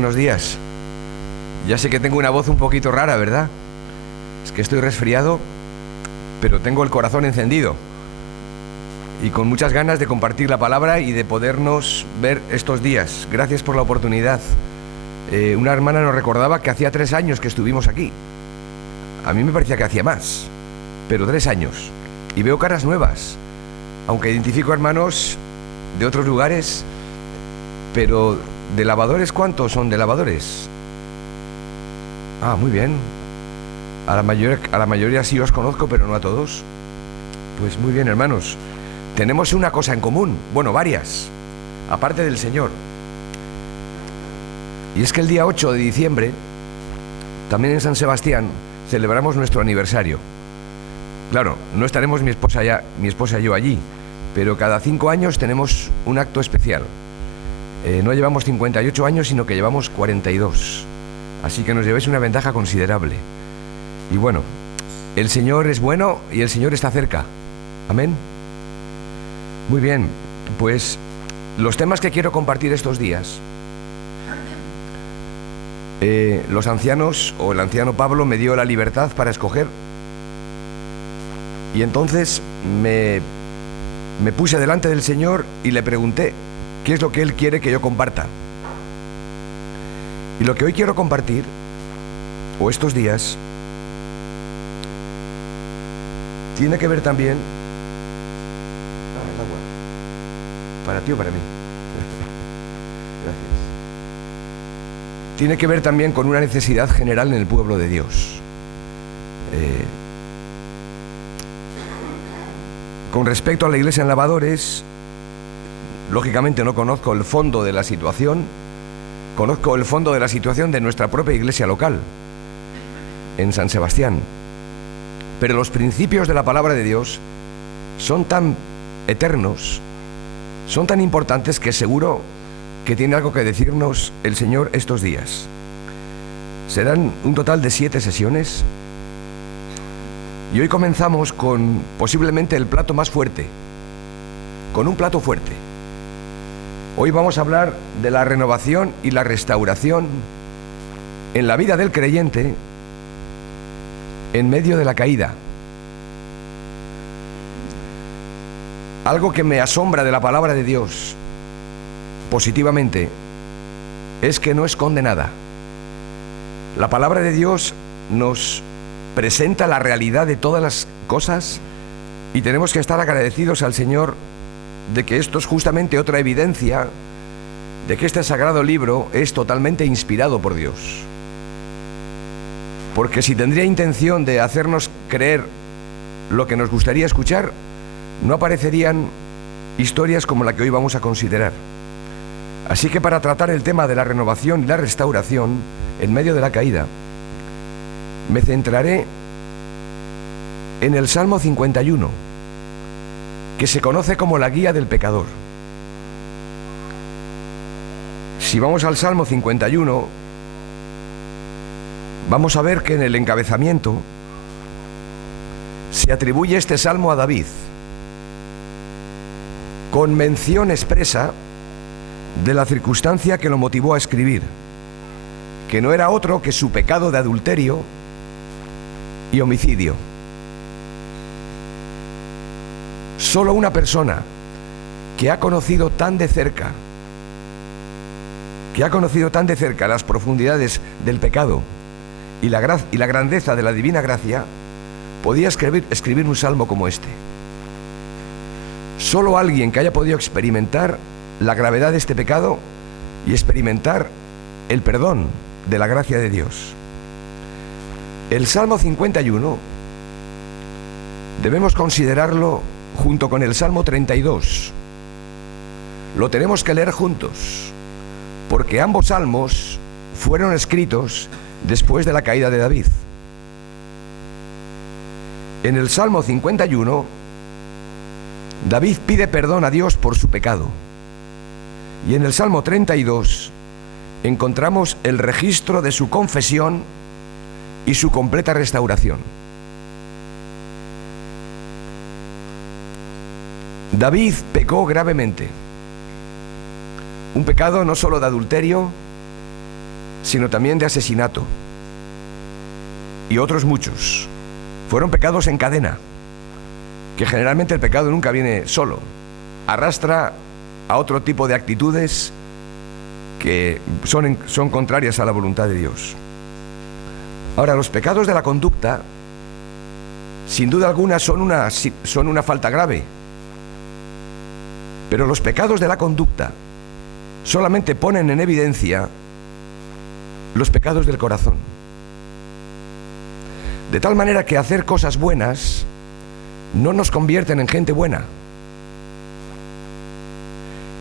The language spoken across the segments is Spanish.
Buenos días. Ya sé que tengo una voz un poquito rara, ¿verdad? Es que estoy resfriado, pero tengo el corazón encendido y con muchas ganas de compartir la palabra y de podernos ver estos días. Gracias por la oportunidad. Una hermana nos recordaba que hacía 3 años que estuvimos aquí. A mí me parecía que hacía más, pero 3 años. Y veo caras nuevas, aunque identifico hermanos de otros lugares, pero ¿de lavadores cuántos son de lavadores? Ah, muy bien. A la mayoría sí os conozco, pero no a todos. Pues muy bien, hermanos. Tenemos una cosa en común, bueno, varias, aparte del Señor. Y es que el día 8 de diciembre, también en San Sebastián, celebramos nuestro aniversario. Claro, no estaremos mi esposa y yo allí, pero cada 5 años tenemos un acto especial. No llevamos 58 años, sino que llevamos 42. Así que nos lleváis una ventaja considerable. Y bueno, el Señor es bueno y el Señor está cerca. Amén. Muy bien, pues los temas que quiero compartir estos días, los ancianos o el anciano Pablo me dio la libertad para escoger. Y entonces me puse delante del Señor y le pregunté qué es lo que Él quiere que yo comparta. Y lo que hoy quiero compartir, o estos días, tiene que ver también... Para ti o para mí. Gracias. Tiene que ver también con una necesidad general en el pueblo de Dios. Con respecto a la iglesia en Lavadores, lógicamente no conozco el fondo de la situación. Conozco el fondo de la situación de nuestra propia iglesia local, en San Sebastián. Pero los principios de la palabra de Dios son tan eternos, son tan importantes que seguro que tiene algo que decirnos el Señor estos días. Serán un total de 7 sesiones. Y hoy comenzamos con posiblemente el plato más fuerte, con un plato fuerte. Hoy vamos a hablar de la renovación y la restauración en la vida del creyente en medio de la caída. Algo que me asombra de la palabra de Dios positivamente es que no esconde nada. La palabra de Dios nos presenta la realidad de todas las cosas y tenemos que estar agradecidos al Señor de que esto es justamente otra evidencia de que este sagrado libro es totalmente inspirado por Dios. Porque si tendría intención de hacernos creer lo que nos gustaría escuchar, no aparecerían historias como la que hoy vamos a considerar. Así que para tratar el tema de la renovación y la restauración en medio de la caída, me centraré en el Salmo 51, que se conoce como la guía del pecador. Si vamos al Salmo 51, vamos a ver que en el encabezamiento se atribuye este salmo a David, con mención expresa de la circunstancia que lo motivó a escribir, que no era otro que su pecado de adulterio y homicidio. Solo una persona que ha conocido tan de cerca las profundidades del pecado y la grandeza de la divina gracia, podía escribir un salmo como este. Solo alguien que haya podido experimentar la gravedad de este pecado y experimentar el perdón de la gracia de Dios. El Salmo 51 debemos considerarlo junto con el Salmo 32. Lo tenemos que leer juntos, porque ambos salmos fueron escritos después de la caída de David. En el Salmo 51, David pide perdón a Dios por su pecado. Y en el Salmo 32 encontramos el registro de su confesión y su completa restauración. David pecó gravemente. Un pecado no solo de adulterio, sino también de asesinato y otros muchos. Fueron pecados en cadena, que generalmente el pecado nunca viene solo, arrastra a otro tipo de actitudes que son contrarias a la voluntad de Dios. Ahora, los pecados de la conducta, sin duda alguna, son una falta grave, pero los pecados de la conducta solamente ponen en evidencia los pecados del corazón. De tal manera que hacer cosas buenas no nos convierten en gente buena.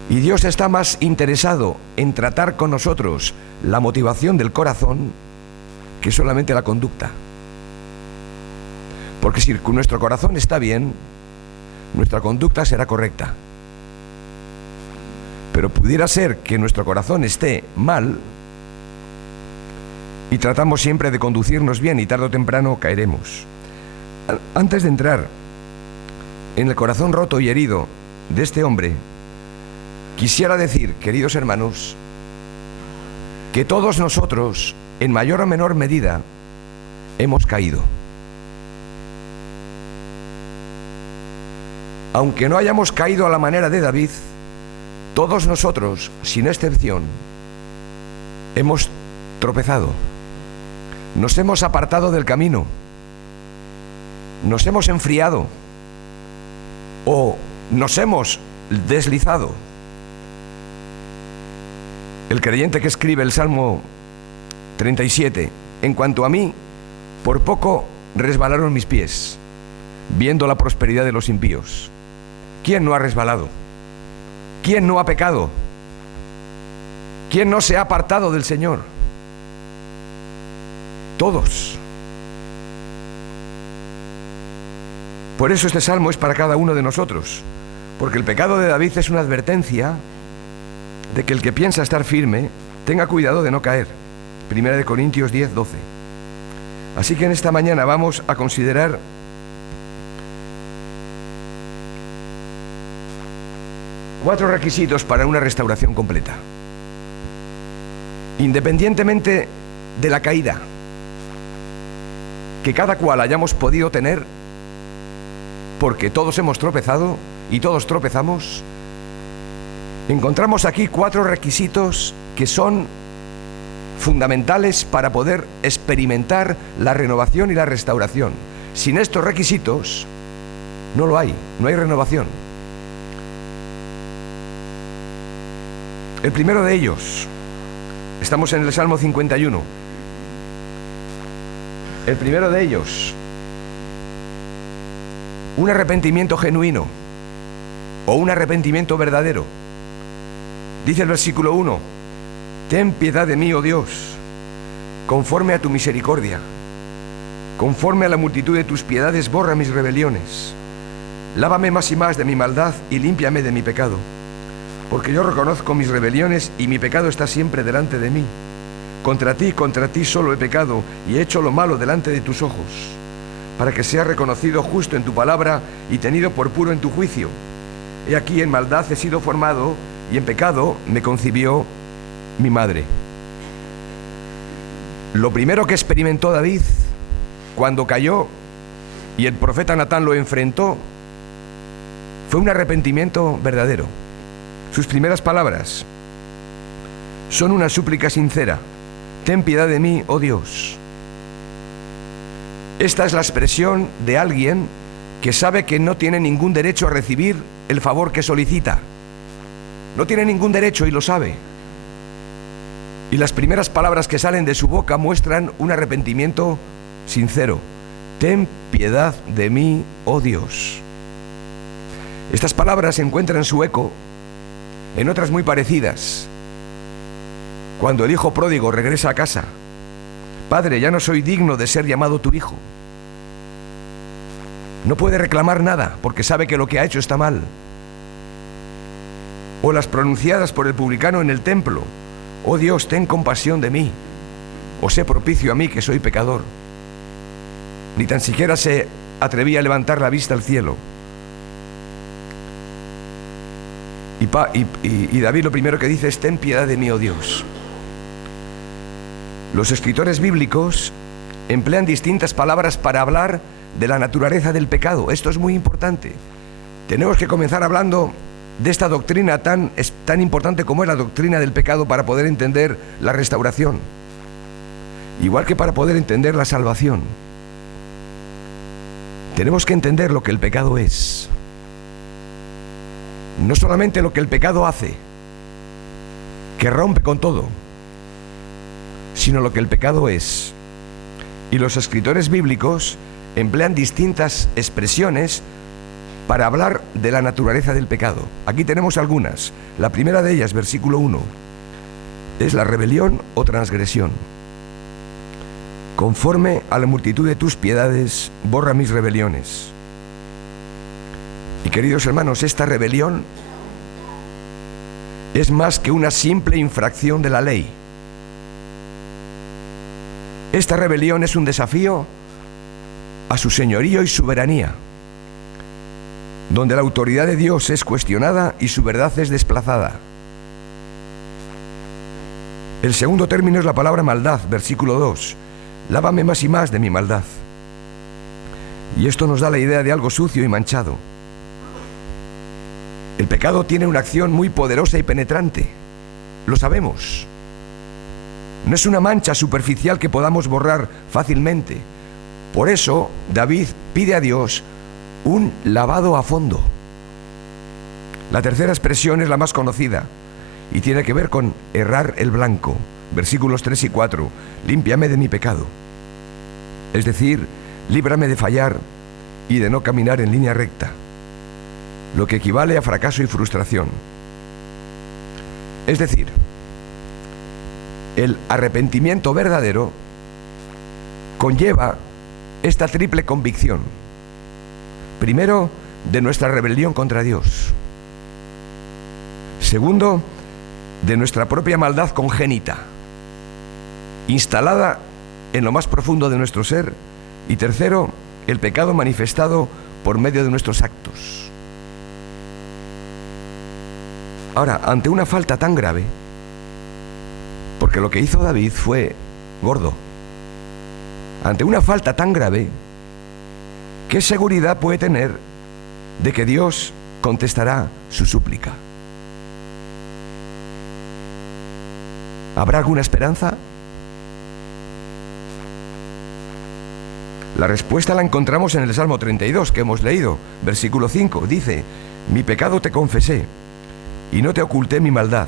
Y Dios está más interesado en tratar con nosotros la motivación del corazón que solamente la conducta. Porque si nuestro corazón está bien, nuestra conducta será correcta. Pero pudiera ser que nuestro corazón esté mal y tratamos siempre de conducirnos bien y tarde o temprano caeremos. Antes de entrar en el corazón roto y herido de este hombre, quisiera decir, queridos hermanos, que todos nosotros, en mayor o menor medida, hemos caído. Aunque no hayamos caído a la manera de David, todos nosotros, sin excepción, hemos tropezado. Nos hemos apartado del camino, nos hemos enfriado o nos hemos deslizado. El creyente que escribe el Salmo 37, en cuanto a mí, por poco resbalaron mis pies, viendo la prosperidad de los impíos. ¿Quién no ha resbalado? ¿Quién no ha pecado? ¿Quién no se ha apartado del Señor? Todos. Por eso este salmo es para cada uno de nosotros, porque el pecado de David es una advertencia de que el que piensa estar firme tenga cuidado de no caer. 1 Corintios 10, 12. Así que en esta mañana vamos a considerar cuatro requisitos para una restauración completa. Independientemente de la caída que cada cual hayamos podido tener, porque todos hemos tropezado y todos tropezamos, encontramos aquí cuatro requisitos que son fundamentales para poder experimentar la renovación y la restauración. Sin estos requisitos, no hay renovación. El primero de ellos, estamos en el Salmo 51. El primero de ellos, un arrepentimiento genuino o un arrepentimiento verdadero. Dice el versículo 1: ten piedad de mí, oh Dios, conforme a tu misericordia, conforme a la multitud de tus piedades, borra mis rebeliones. Lávame más y más de mi maldad y límpiame de mi pecado, porque yo reconozco mis rebeliones y mi pecado está siempre delante de mí. Contra ti solo he pecado y he hecho lo malo delante de tus ojos, para que sea reconocido justo en tu palabra y tenido por puro en tu juicio. He aquí, en maldad he sido formado y en pecado me concibió mi madre. Lo primero que experimentó David cuando cayó y el profeta Natán lo enfrentó fue un arrepentimiento verdadero. Sus primeras palabras son una súplica sincera: ten piedad de mí, oh Dios. Esta es la expresión de alguien que sabe que no tiene ningún derecho a recibir el favor que solicita. No tiene ningún derecho y lo sabe. Y las primeras palabras que salen de su boca muestran un arrepentimiento sincero: ten piedad de mí, oh Dios. Estas palabras encuentran su eco en otras muy parecidas. Cuando el hijo pródigo regresa a casa: Padre, ya no soy digno de ser llamado tu hijo. No puede reclamar nada porque sabe que lo que ha hecho está mal. O las pronunciadas por el publicano en el templo: oh Dios, ten compasión de mí, o sé propicio a mí que soy pecador. Ni tan siquiera se atrevía a levantar la vista al cielo. Y David lo primero que dice es: ten piedad de mí, oh Dios. Los escritores bíblicos emplean distintas palabras para hablar de la naturaleza del pecado. Esto es muy importante. Tenemos que comenzar hablando de esta doctrina tan importante como es la doctrina del pecado para poder entender la restauración, igual que para poder entender la salvación. Tenemos que entender lo que el pecado es, no solamente lo que el pecado hace, que rompe con todo, sino lo que el pecado es. Y los escritores bíblicos emplean distintas expresiones para hablar de la naturaleza del pecado. Aquí tenemos algunas. La primera de ellas, versículo 1, es la rebelión o transgresión. Conforme a la multitud de tus piedades, borra mis rebeliones. Y queridos hermanos, esta rebelión es más que una simple infracción de la ley. Esta rebelión es un desafío a su señorío y soberanía, donde la autoridad de Dios es cuestionada y su verdad es desplazada. El segundo término es la palabra maldad, versículo 2. Lávame más y más de mi maldad. Y esto nos da la idea de algo sucio y manchado. El pecado tiene una acción muy poderosa y penetrante. Lo sabemos. No es una mancha superficial que podamos borrar fácilmente. Por eso, David pide a Dios un lavado a fondo. La tercera expresión es la más conocida y tiene que ver con errar el blanco. Versículos 3 y 4. Límpiame de mi pecado. Es decir, líbrame de fallar y de no caminar en línea recta, lo que equivale a fracaso y frustración. Es decir, el arrepentimiento verdadero conlleva esta triple convicción. Primero, de nuestra rebelión contra Dios. Segundo, de nuestra propia maldad congénita, instalada en lo más profundo de nuestro ser. Y tercero, el pecado manifestado por medio de nuestros actos. Ahora, ante una falta tan grave, porque lo que hizo David fue gordo, ante una falta tan grave, ¿qué seguridad puede tener de que Dios contestará su súplica? ¿Habrá alguna esperanza? La respuesta la encontramos en el Salmo 32 que hemos leído, versículo 5. Dice: mi pecado te confesé y no te oculté mi maldad.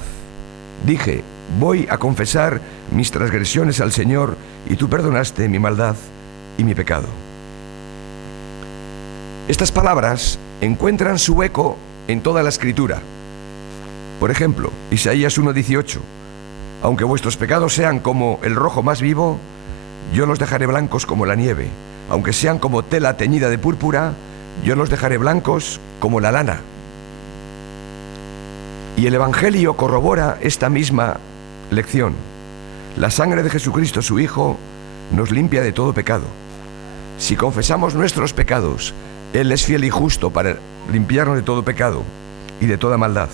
Dije: voy a confesar mis transgresiones al Señor, y tú perdonaste mi maldad y mi pecado. Estas palabras encuentran su eco en toda la Escritura. Por ejemplo, Isaías 1:18: aunque vuestros pecados sean como el rojo más vivo, yo los dejaré blancos como la nieve. Aunque sean como tela teñida de púrpura, yo los dejaré blancos como la lana. Y el Evangelio corrobora esta misma lección. La sangre de Jesucristo, su Hijo, nos limpia de todo pecado. Si confesamos nuestros pecados, Él es fiel y justo para limpiarnos de todo pecado y de toda maldad.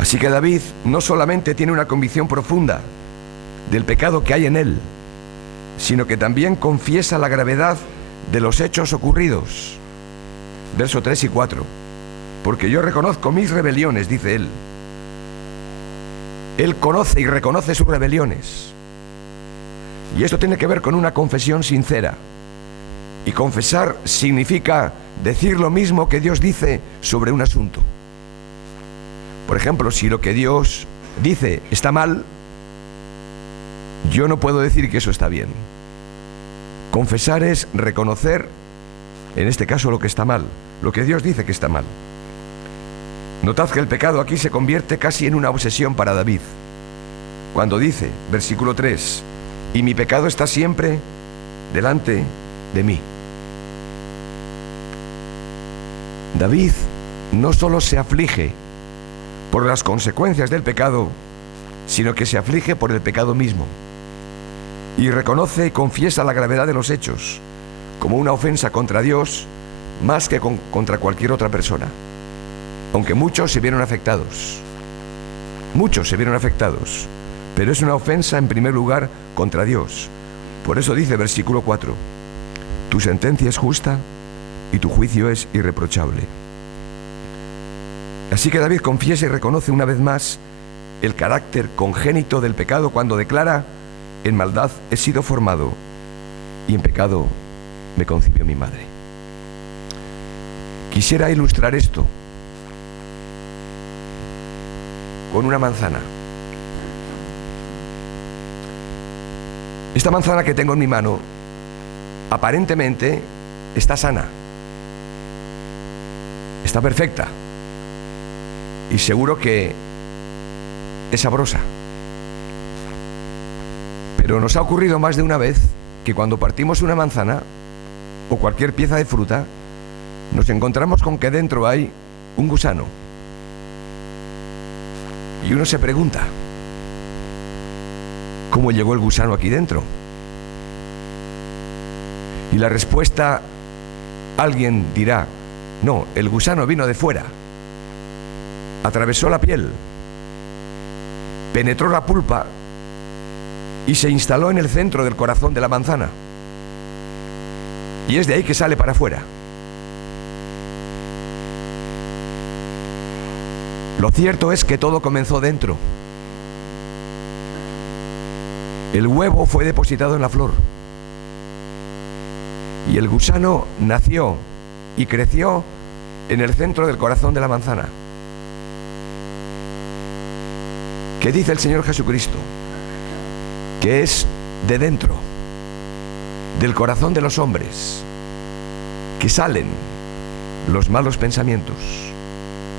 Así que David no solamente tiene una convicción profunda del pecado que hay en él, sino que también confiesa la gravedad de los hechos ocurridos. Verso 3 y 4. Porque yo reconozco mis rebeliones, dice él. Él conoce y reconoce sus rebeliones. Y esto tiene que ver con una confesión sincera. Y confesar significa decir lo mismo que Dios dice sobre un asunto. Por ejemplo, si lo que Dios dice está mal, yo no puedo decir que eso está bien. Confesar es reconocer, en este caso, lo que está mal, lo que Dios dice que está mal. Notad que el pecado aquí se convierte casi en una obsesión para David. Cuando dice, versículo 3, y mi pecado está siempre delante de mí. David no solo se aflige por las consecuencias del pecado, sino que se aflige por el pecado mismo. Y reconoce y confiesa la gravedad de los hechos como una ofensa contra Dios más que contra cualquier otra persona. Aunque muchos se vieron afectados. Muchos se vieron afectados pero es una ofensa en primer lugar contra Dios. Por eso dice versículo 4, tu sentencia es justa y tu juicio es irreprochable. Así que David confiesa y reconoce una vez más el carácter congénito del pecado cuando declara: en maldad he sido formado y en pecado me concibió mi madre. Quisiera ilustrar esto con una manzana. Esta manzana que tengo en mi mano aparentemente está sana, está perfecta y seguro que es sabrosa. Pero nos ha ocurrido más de una vez que cuando partimos una manzana o cualquier pieza de fruta, nos encontramos con que dentro hay un gusano. Y uno se pregunta: ¿cómo llegó el gusano aquí dentro? Y la respuesta, alguien dirá: no, el gusano vino de fuera, atravesó la piel, penetró la pulpa y se instaló en el centro del corazón de la manzana. Y es de ahí que sale para afuera. Lo cierto es que todo comenzó dentro. El huevo fue depositado en la flor. Y el gusano nació y creció en el centro del corazón de la manzana. ¿Qué dice el Señor Jesucristo? Que es de dentro, del corazón de los hombres, que salen los malos pensamientos,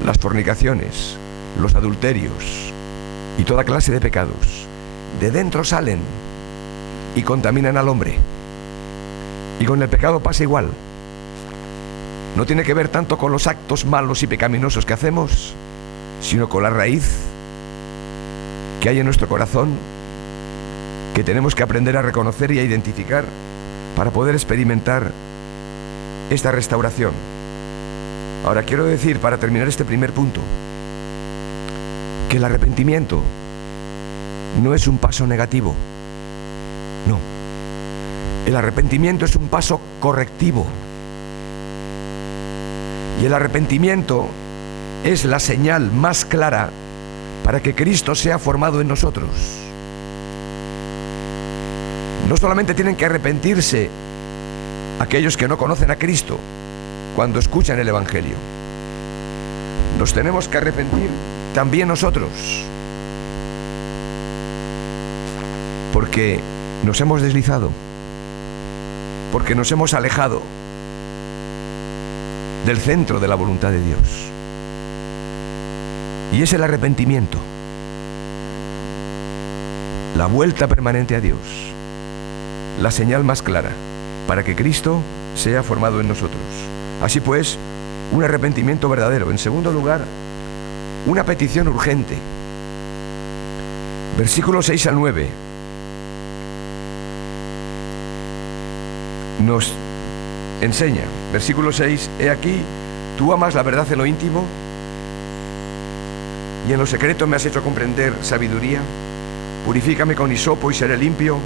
las fornicaciones, los adulterios y toda clase de pecados. De dentro salen y contaminan al hombre. Y con el pecado pasa igual. No tiene que ver tanto con los actos malos y pecaminosos que hacemos, sino con la raíz que hay en nuestro corazón, que tenemos que aprender a reconocer y a identificar para poder experimentar esta restauración. Ahora quiero decir, para terminar este primer punto, que el arrepentimiento no es un paso negativo. No. El arrepentimiento es un paso correctivo. Y el arrepentimiento es la señal más clara para que Cristo sea formado en nosotros. No solamente tienen que arrepentirse aquellos que no conocen a Cristo cuando escuchan el Evangelio. Nos tenemos que arrepentir también nosotros, porque nos hemos deslizado, porque nos hemos alejado del centro de la voluntad de Dios. Y es el arrepentimiento, la vuelta permanente a Dios, la señal más clara para que Cristo sea formado en nosotros. Así pues, un arrepentimiento verdadero. En segundo lugar, una petición urgente. Versículos 6 al 9 nos enseña. Versículo 6: he aquí, tú amas la verdad en lo íntimo y en lo secreto me has hecho comprender sabiduría. Purifícame con hisopo y seré limpio,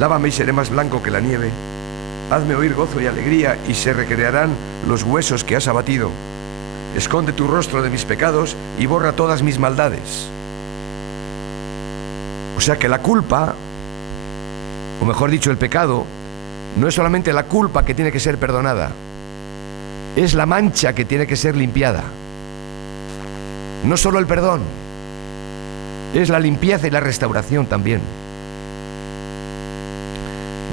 lávame y seré más blanco que la nieve. Hazme oír gozo y alegría y se recrearán los huesos que has abatido. Esconde tu rostro de mis pecados y borra todas mis maldades. O sea que la culpa, o mejor dicho, el pecado, no es solamente la culpa que tiene que ser perdonada, es la mancha que tiene que ser limpiada. No solo el perdón, es la limpieza y la restauración también.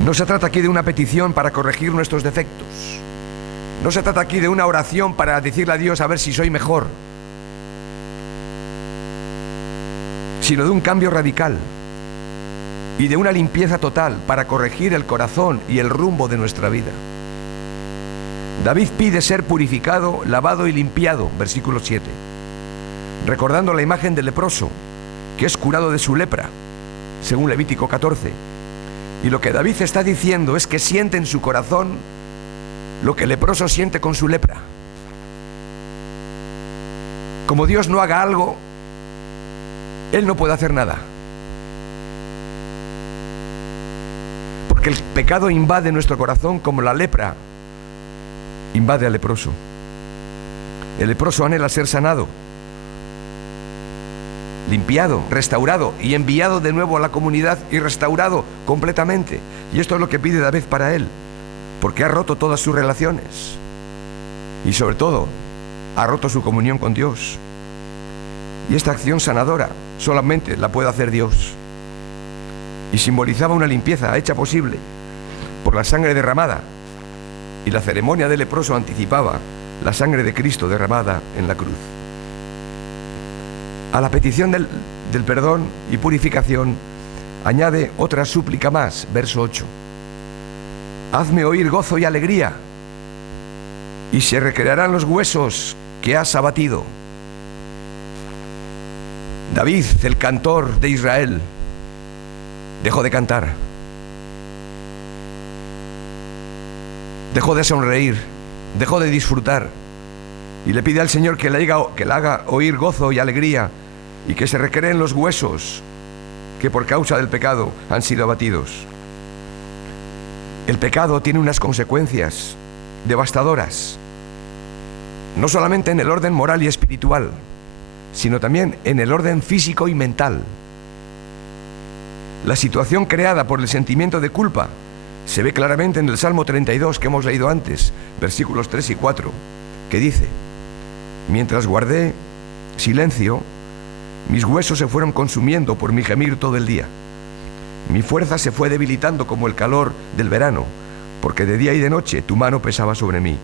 No se trata aquí de una petición para corregir nuestros defectos. No se trata aquí de una oración para decirle a Dios a ver si soy mejor, sino de un cambio radical y de una limpieza total para corregir el corazón y el rumbo de nuestra vida. David pide ser purificado, lavado y limpiado, versículo 7, recordando la imagen del leproso, que es curado de su lepra, según Levítico 14. Y lo que David está diciendo es que siente en su corazón lo que el leproso siente con su lepra. Como Dios no haga algo, él no puede hacer nada. Porque el pecado invade nuestro corazón como la lepra invade al leproso. El leproso anhela ser sanado, limpiado, restaurado y enviado de nuevo a la comunidad y restaurado completamente. Y esto es lo que pide David para él, porque ha roto todas sus relaciones y sobre todo ha roto su comunión con Dios. Y esta acción sanadora solamente la puede hacer Dios. Y simbolizaba una limpieza hecha posible por la sangre derramada, y la ceremonia del leproso anticipaba la sangre de Cristo derramada en la cruz. A la petición del perdón y purificación añade otra súplica más, verso 8. Hazme oír gozo y alegría, y se recrearán los huesos que has abatido. David, el cantor de Israel, dejó de cantar, dejó de sonreír, dejó de disfrutar, y le pide al Señor que le haga oír gozo y alegría, y que se recreen los huesos que por causa del pecado han sido abatidos. El pecado tiene unas consecuencias devastadoras, no solamente en el orden moral y espiritual, sino también en el orden físico y mental. La situación creada por el sentimiento de culpa se ve claramente en el Salmo 32 que hemos leído antes, versículos 3 y 4, que dice: mientras guardé silencio, mis huesos se fueron consumiendo por mi gemir todo el día. Mi fuerza se fue debilitando como el calor del verano, porque de día y de noche tu mano pesaba sobre mí.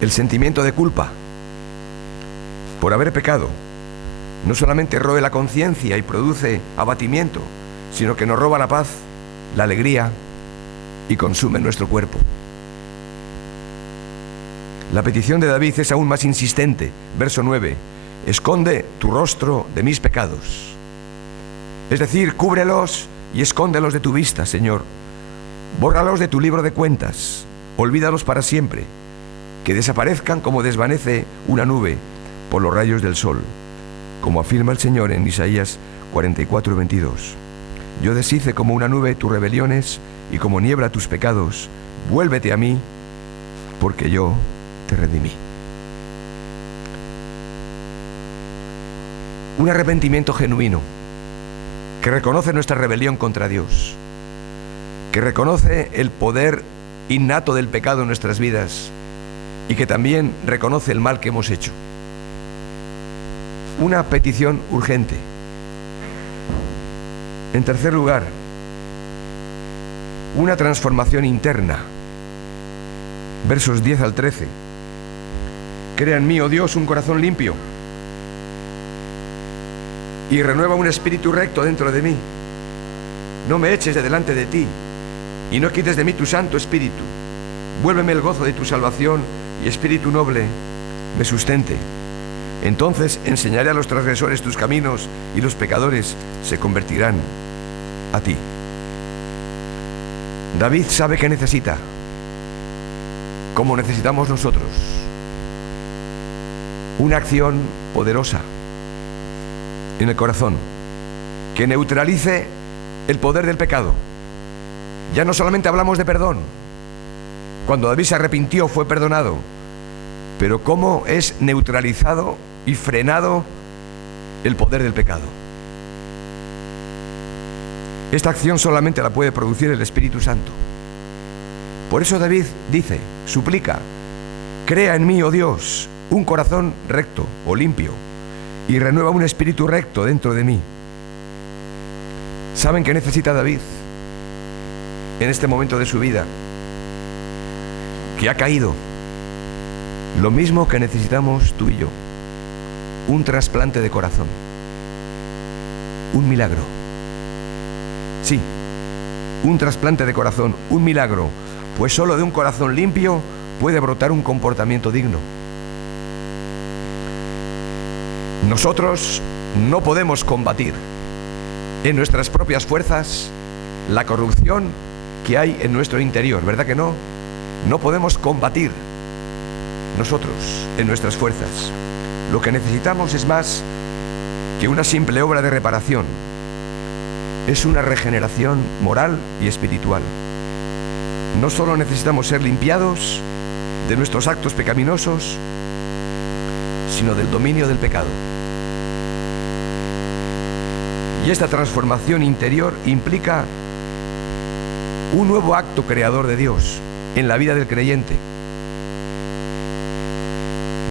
El sentimiento de culpa por haber pecado no solamente roe la conciencia y produce abatimiento, sino que nos roba la paz, la alegría y consume nuestro cuerpo. La petición de David es aún más insistente. Verso 9. Esconde tu rostro de mis pecados. Es decir, cúbrelos y escóndelos de tu vista, Señor. Bórralos de tu libro de cuentas. Olvídalos para siempre. Que desaparezcan como desvanece una nube por los rayos del sol, como afirma el Señor en Isaías 44:22. Yo deshice como una nube tus rebeliones y como niebla tus pecados. Vuélvete a mí, porque yo te redimí. Un arrepentimiento genuino que reconoce nuestra rebelión contra Dios, que reconoce el poder innato del pecado en nuestras vidas y que también reconoce el mal que hemos hecho. Una petición urgente. En tercer lugar, una transformación interna. Versos 10 al 13. Crea en mí, oh Dios, un corazón limpio y renueva un espíritu recto dentro de mí. No me eches de delante de ti y no quites de mí tu Santo Espíritu. Vuélveme el gozo de tu salvación y espíritu noble me sustente. Entonces enseñaré a los transgresores tus caminos y los pecadores se convertirán a ti. David sabe que necesita, como necesitamos nosotros, una acción poderosa en el corazón que neutralice el poder del pecado. Ya no solamente hablamos de perdón. Cuando David se arrepintió fue perdonado, pero cómo es neutralizado y frenado el poder del pecado. Esta acción solamente la puede producir el Espíritu Santo. Por eso David dice, suplica: crea en mí, oh Dios, un corazón recto o limpio y renueva un espíritu recto dentro de mí. ¿Saben qué necesita David en este momento de su vida? Que ha caído. Lo mismo que necesitamos tú y yo. Un trasplante de corazón. Un milagro. Sí, un trasplante de corazón, un milagro, pues solo de un corazón limpio puede brotar un comportamiento digno. Nosotros no podemos combatir en nuestras propias fuerzas la corrupción que hay en nuestro interior, ¿verdad que no? No podemos combatir nosotros en nuestras fuerzas. Lo que necesitamos es más que una simple obra de reparación. es una regeneración moral y espiritual. No solo necesitamos ser limpiados de nuestros actos pecaminosos, sino del dominio del pecado. Y esta transformación interior implica un nuevo acto creador de Dios en la vida del creyente.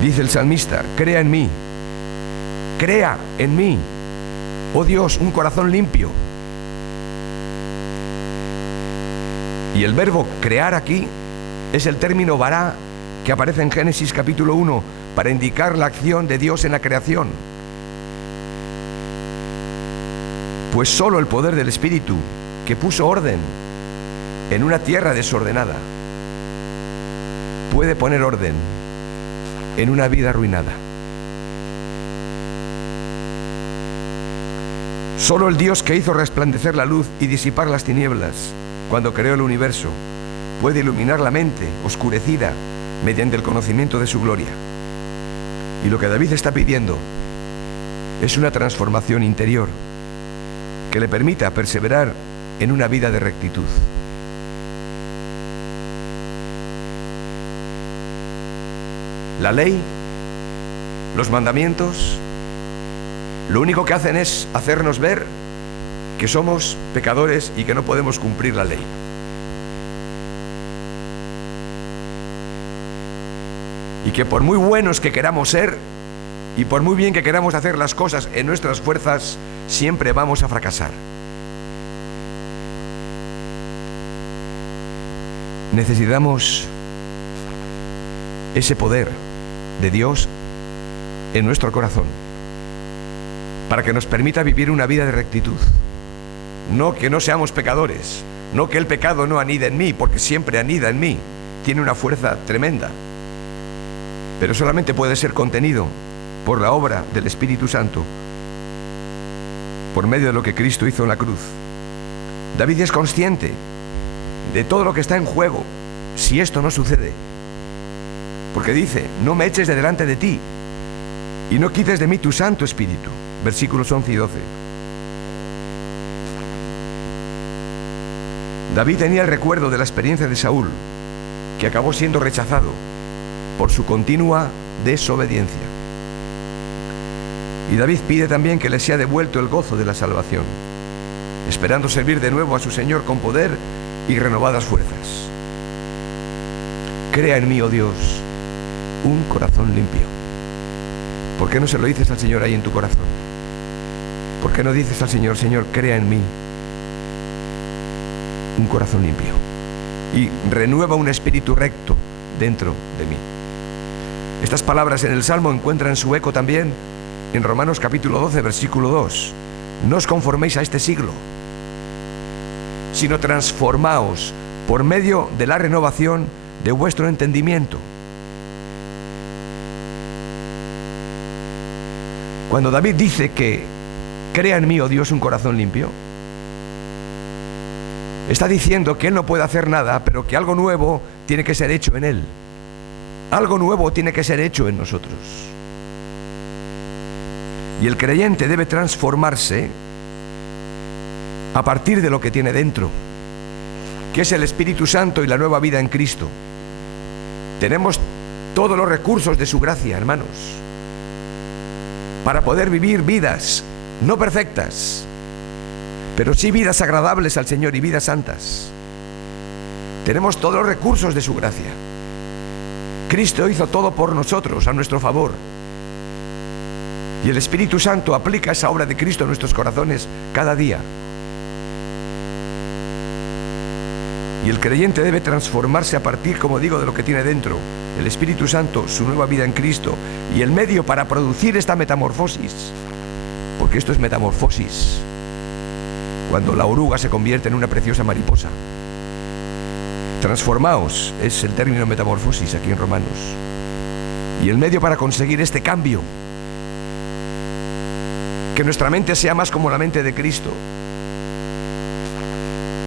Dice el salmista: crea en mí, oh Dios, un corazón limpio. Y el verbo crear aquí es el término bará que aparece en Génesis capítulo 1 para indicar la acción de Dios en la creación. Pues solo el poder del Espíritu, que puso orden en una tierra desordenada, puede poner orden en una vida arruinada. Solo el Dios que hizo resplandecer la luz y disipar las tinieblas cuando creó el universo puede iluminar la mente oscurecida mediante el conocimiento de su gloria. Y lo que David está pidiendo es una transformación interior que le permita perseverar en una vida de rectitud. La ley, los mandamientos, lo único que hacen es hacernos ver que somos pecadores y que no podemos cumplir la ley. Y que por muy buenos que queramos ser y por muy bien que queramos hacer las cosas en nuestras fuerzas, siempre vamos a fracasar. Necesitamos ese poder de Dios en nuestro corazón para que nos permita vivir una vida de rectitud. No que no seamos pecadores, no que el pecado no anida en mí, porque siempre anida en mí, tiene una fuerza tremenda, pero solamente puede ser contenido por la obra del Espíritu Santo, por medio de lo que Cristo hizo en la cruz. David es consciente de todo lo que está en juego si esto no sucede, porque dice: no me eches de delante de ti y no quites de mí tu Santo Espíritu. Versículos 11 y 12. David tenía el recuerdo de la experiencia de Saúl, que acabó siendo rechazado por su continua desobediencia. Y David pide también que le sea devuelto el gozo de la salvación, esperando servir de nuevo a su Señor con poder y renovadas fuerzas. Crea en mí, oh Dios, un corazón limpio. ¿Por qué no se lo dices al Señor ahí en tu corazón? ¿Por qué no dices al Señor: Señor, crea en mí un corazón limpio y renueva un espíritu recto dentro de mí? Estas palabras en el Salmo encuentran su eco también en Romanos capítulo 12, versículo 2. No os conforméis a este siglo, sino transformaos por medio de la renovación de vuestro entendimiento. Cuando David dice que crea en mí, oh Dios, un corazón limpio, está diciendo que él no puede hacer nada, pero que algo nuevo tiene que ser hecho en él. Algo nuevo tiene que ser hecho en nosotros. Y el creyente debe transformarse a partir de lo que tiene dentro, que es el Espíritu Santo y la nueva vida en Cristo. Tenemos todos los recursos de su gracia, hermanos, para poder vivir vidas no perfectas, pero sí vidas agradables al Señor y vidas santas. Tenemos todos los recursos de su gracia. Cristo hizo todo por nosotros, a nuestro favor. Y el Espíritu Santo aplica esa obra de Cristo en nuestros corazones cada día. Y el creyente debe transformarse a partir, como digo, de lo que tiene dentro. El Espíritu Santo, su nueva vida en Cristo, y el medio para producir esta metamorfosis. Porque esto es metamorfosis. Cuando la oruga se convierte en una preciosa mariposa. Transformaos es el término metamorfosis aquí en Romanos. Y el medio para conseguir este cambio, que nuestra mente sea más como la mente de Cristo.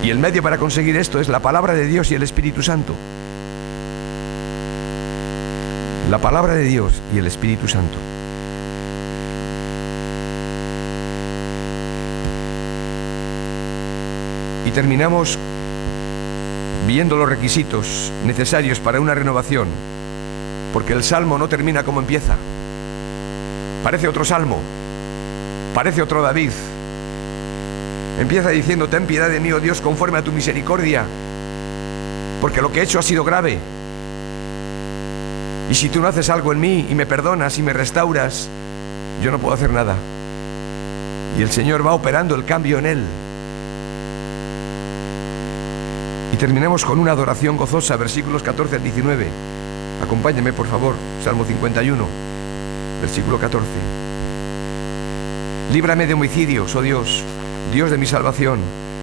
Y el medio para conseguir esto es la palabra de Dios y el Espíritu Santo. La palabra de Dios y el Espíritu Santo. Y terminamos viendo los requisitos necesarios para una renovación, porque el salmo no termina como empieza. Parece otro salmo, parece otro David. Empieza diciendo: ten piedad de mí, oh Dios, conforme a tu misericordia, porque lo que he hecho ha sido grave. Y si tú no haces algo en mí y me perdonas y me restauras, yo no puedo hacer nada. Y el Señor va operando el cambio en él. Y terminamos con una adoración gozosa, versículos 14 al 19. Acompáñame, por favor, Salmo 51, versículo 14. Líbrame de homicidios, oh Dios, Dios de mi salvación.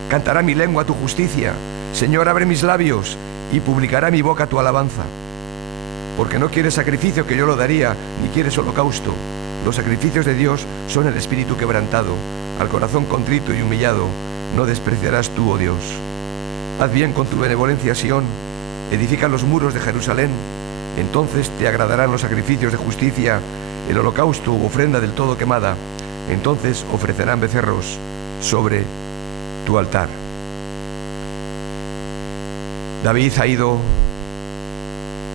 Cantará mi lengua tu justicia. Señor, abre mis labios y publicará mi boca tu alabanza. Porque no quieres sacrificio, que yo lo daría, ni quieres holocausto. Los sacrificios de Dios son el espíritu quebrantado. Al corazón contrito y humillado no despreciarás tú, oh Dios. Haz bien con tu benevolencia, Sión. Edifica los muros de Jerusalén. Entonces te agradarán los sacrificios de justicia, el holocausto u ofrenda del todo quemada. Entonces ofrecerán becerros sobre tu altar. David ha ido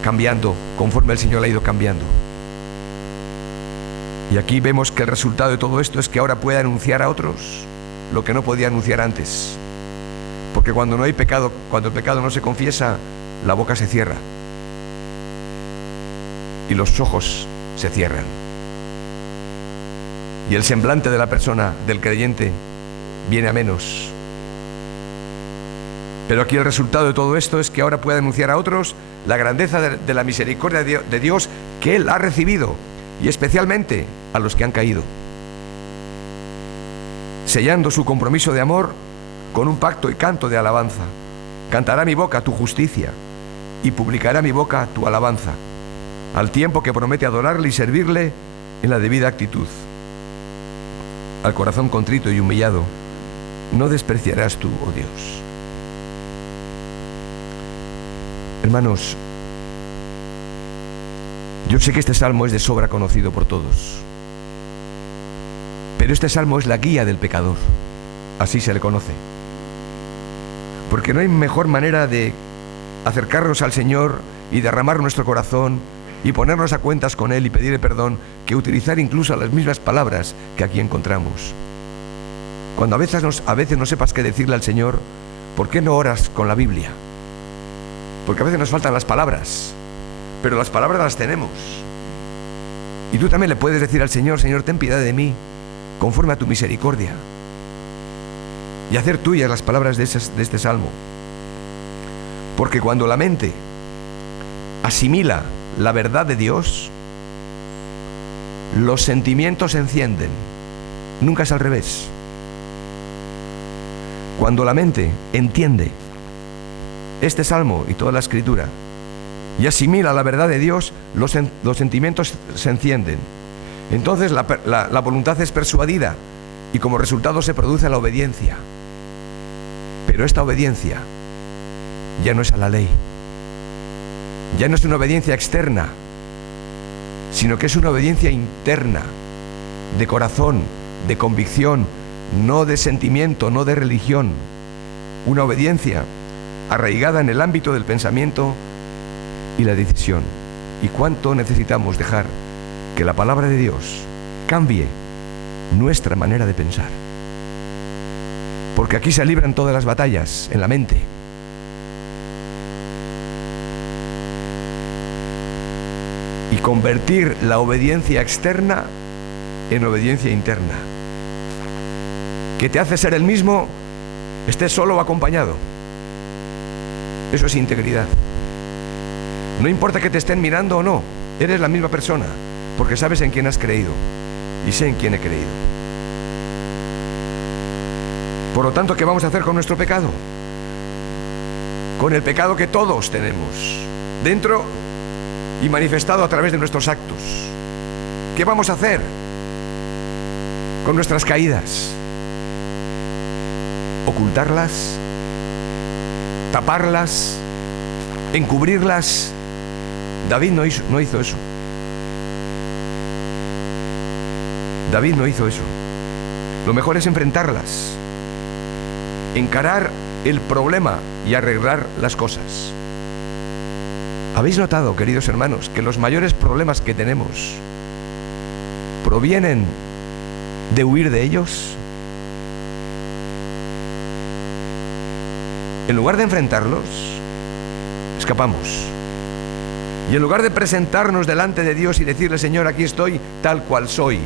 cambiando conforme el Señor la ha ido cambiando. Y aquí vemos que el resultado de todo esto es que ahora puede anunciar a otros lo que no podía anunciar antes. Porque cuando no hay pecado, cuando el pecado no se confiesa, la boca se cierra y los ojos se cierran. Y el semblante de la persona, del creyente, viene a menos. Pero aquí el resultado de todo esto es que ahora puede anunciar a otros la grandeza de la misericordia de Dios que él ha recibido, y especialmente a los que han caído, sellando su compromiso de amor con un pacto y canto de alabanza. Cantará mi boca tu justicia y publicará mi boca tu alabanza, al tiempo que promete adorarle y servirle en la debida actitud. Al corazón contrito y humillado no despreciarás tú, oh Dios. Hermanos, yo sé que este salmo es de sobra conocido por todos, pero este salmo es la guía del pecador, así se le conoce. Porque no hay mejor manera de acercarnos al Señor y derramar nuestro corazón y ponernos a cuentas con Él y pedirle perdón que utilizar incluso las mismas palabras que aquí encontramos. Cuando a veces no sepas qué decirle al Señor, ¿por qué no oras con la Biblia? Porque a veces nos faltan las palabras, pero las palabras las tenemos. Y tú también le puedes decir al Señor: Señor, ten piedad de mí, conforme a tu misericordia. Y hacer tuyas las palabras de este salmo. Porque cuando la mente asimila la verdad de Dios, los sentimientos se encienden. Nunca es al revés. Cuando la mente entiende este salmo y toda la escritura y asimila la verdad de Dios, los sentimientos se encienden. Entonces la voluntad es persuadida y como resultado se produce la obediencia. Pero esta obediencia ya no es a la ley, ya no es una obediencia externa, sino que es una obediencia interna, de corazón, de convicción, no de sentimiento, no de religión. Una obediencia arraigada en el ámbito del pensamiento y la decisión. Y cuánto necesitamos dejar que la palabra de Dios cambie nuestra manera de pensar. Porque aquí se libran todas las batallas, en la mente. Y convertir la obediencia externa en obediencia interna, que te hace ser el mismo, estés solo o acompañado. Eso es integridad. No importa que te estén mirando o no, eres la misma persona, porque sabes en quién has creído y sé en quién he creído. Por lo tanto, ¿qué vamos a hacer con nuestro pecado? Con el pecado que todos tenemos dentro y manifestado a través de nuestros actos. ¿Qué vamos a hacer con nuestras caídas? ¿Ocultarlas? ¿Taparlas? ¿Encubrirlas? David no hizo eso. David no hizo eso. Lo mejor es enfrentarlas, encarar el problema y arreglar las cosas. ¿Habéis notado, queridos hermanos, que los mayores problemas que tenemos provienen de huir de ellos? En lugar de enfrentarlos, escapamos. Y en lugar de presentarnos delante de Dios y decirle: Señor, aquí estoy tal cual soy,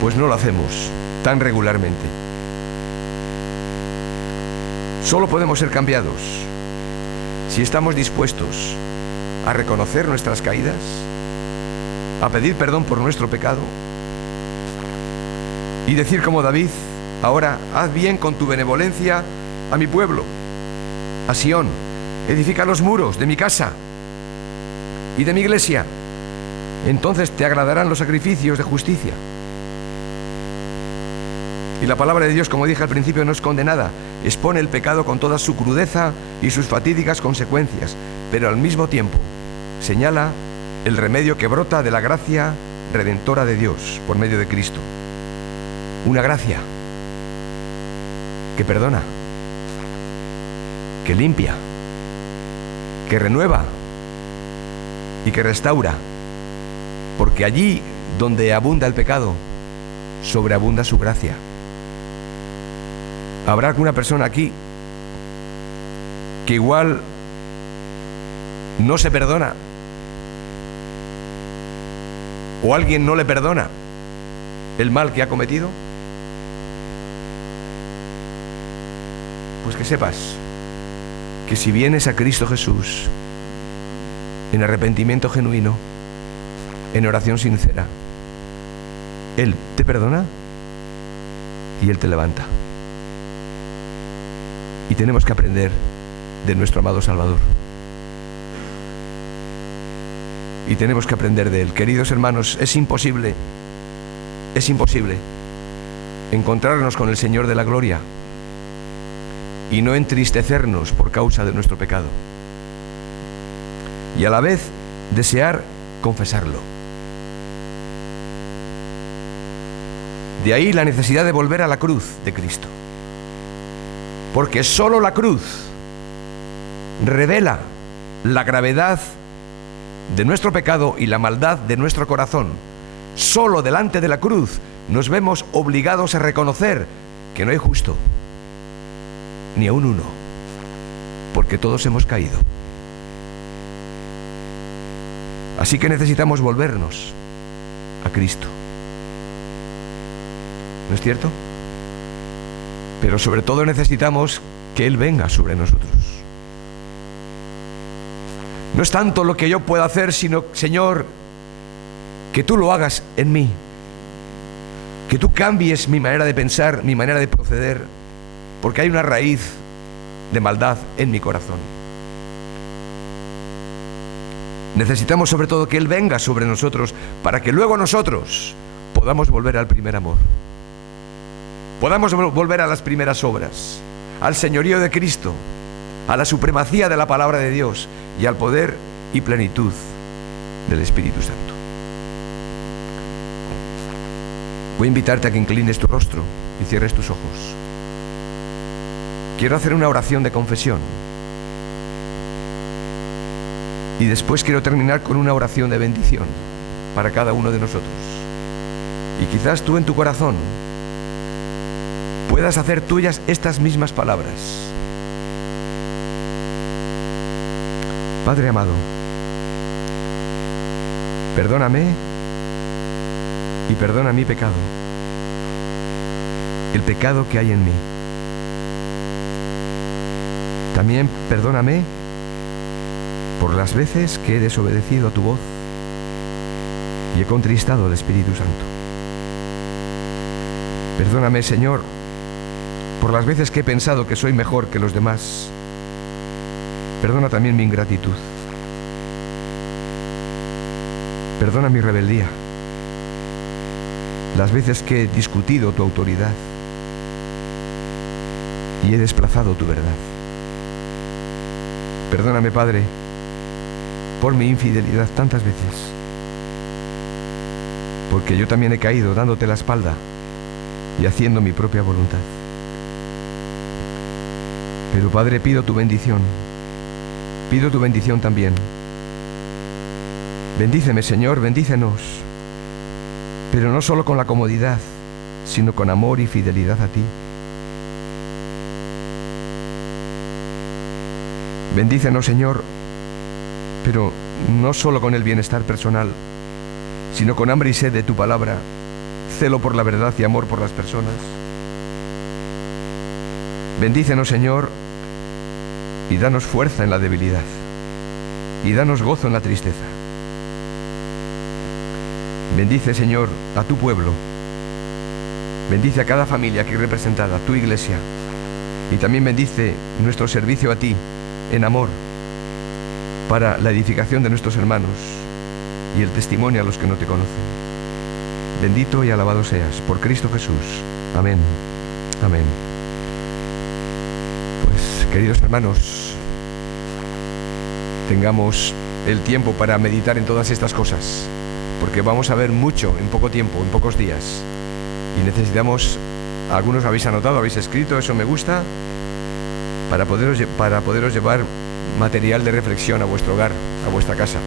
pues no lo hacemos tan regularmente. Solo podemos ser cambiados si estamos dispuestos a reconocer nuestras caídas, a pedir perdón por nuestro pecado y decir como David: ahora haz bien con tu benevolencia a mi pueblo, a Sión, edifica los muros de mi casa y de mi iglesia, entonces te agradarán los sacrificios de justicia. Y la palabra de Dios, como dije al principio, no esconde nada, expone el pecado con toda su crudeza y sus fatídicas consecuencias, pero al mismo tiempo señala el remedio que brota de la gracia redentora de Dios por medio de Cristo. Una gracia que perdona, que limpia, que renueva y que restaura, porque allí donde abunda el pecado, sobreabunda su gracia. Habrá alguna persona aquí que igual no se perdona, o alguien no le perdona el mal que ha cometido. Pues que sepas que si vienes a Cristo Jesús en arrepentimiento genuino, en oración sincera, Él te perdona y Él te levanta. Y tenemos que aprender de nuestro amado Salvador. Y tenemos que aprender de Él. Queridos hermanos, es imposible encontrarnos con el Señor de la gloria y no entristecernos por causa de nuestro pecado. Y a la vez desear confesarlo. De ahí la necesidad de volver a la cruz de Cristo. Porque solo la cruz revela la gravedad de nuestro pecado y la maldad de nuestro corazón. Solo delante de la cruz nos vemos obligados a reconocer que no hay justo, ni aun uno, porque todos hemos caído. Así que necesitamos volvernos a Cristo. ¿No es cierto? Pero sobre todo necesitamos que Él venga sobre nosotros. No es tanto lo que yo pueda hacer, sino, Señor, que tú lo hagas en mí. Que tú cambies mi manera de pensar, mi manera de proceder, porque hay una raíz de maldad en mi corazón. Necesitamos sobre todo que Él venga sobre nosotros para que luego nosotros podamos volver al primer amor. Podamos volver a las primeras obras, al señorío de Cristo, a la supremacía de la palabra de Dios y al poder y plenitud del Espíritu Santo. Voy a invitarte a que inclines tu rostro y cierres tus ojos. Quiero hacer una oración de confesión y después quiero terminar con una oración de bendición para cada uno de nosotros. Y quizás tú en tu corazón puedas hacer tuyas estas mismas palabras. Padre amado, perdóname y perdona mi pecado, el pecado que hay en mí. También perdóname por las veces que he desobedecido a tu voz y he contristado al Espíritu Santo. Perdóname, Señor, por las veces que he pensado que soy mejor que los demás. Perdona también mi ingratitud. Perdona mi rebeldía. Las veces que he discutido tu autoridad y he desplazado tu verdad. Perdóname, Padre, por mi infidelidad tantas veces, porque yo también he caído dándote la espalda y haciendo mi propia voluntad. Pero Padre, pido tu bendición también. Bendíceme, Señor, bendícenos, pero no solo con la comodidad, sino con amor y fidelidad a ti. Bendícenos, Señor, pero no solo con el bienestar personal, sino con hambre y sed de tu palabra, celo por la verdad y amor por las personas. Bendícenos, Señor, y danos fuerza en la debilidad, y danos gozo en la tristeza. Bendice, Señor, a tu pueblo. Bendice a cada familia aquí representada, tu iglesia, y también bendice nuestro servicio a ti en amor para la edificación de nuestros hermanos y el testimonio a los que no te conocen. Bendito y alabado seas por Cristo Jesús. Amén. Amén. Pues, queridos hermanos, tengamos el tiempo para meditar en todas estas cosas, porque vamos a ver mucho en poco tiempo, en pocos días, y necesitamos, algunos habéis anotado, habéis escrito, eso me gusta, para poderos llevar material de reflexión a vuestro hogar, a vuestra casa.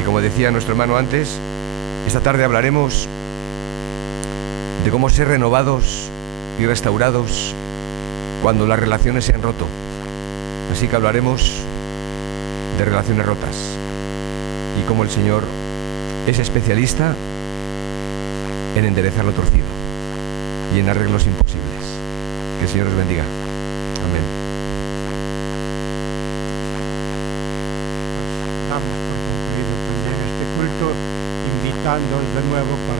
Y como decía nuestro hermano antes, esta tarde hablaremos de cómo ser renovados y restaurados cuando las relaciones se han roto. Así que hablaremos de relaciones rotas y cómo el Señor es especialista en enderezar lo torcido y en arreglos imposibles. Que el Señor os bendiga. Amén. Damos por concluido también este culto, invitándoos de nuevo para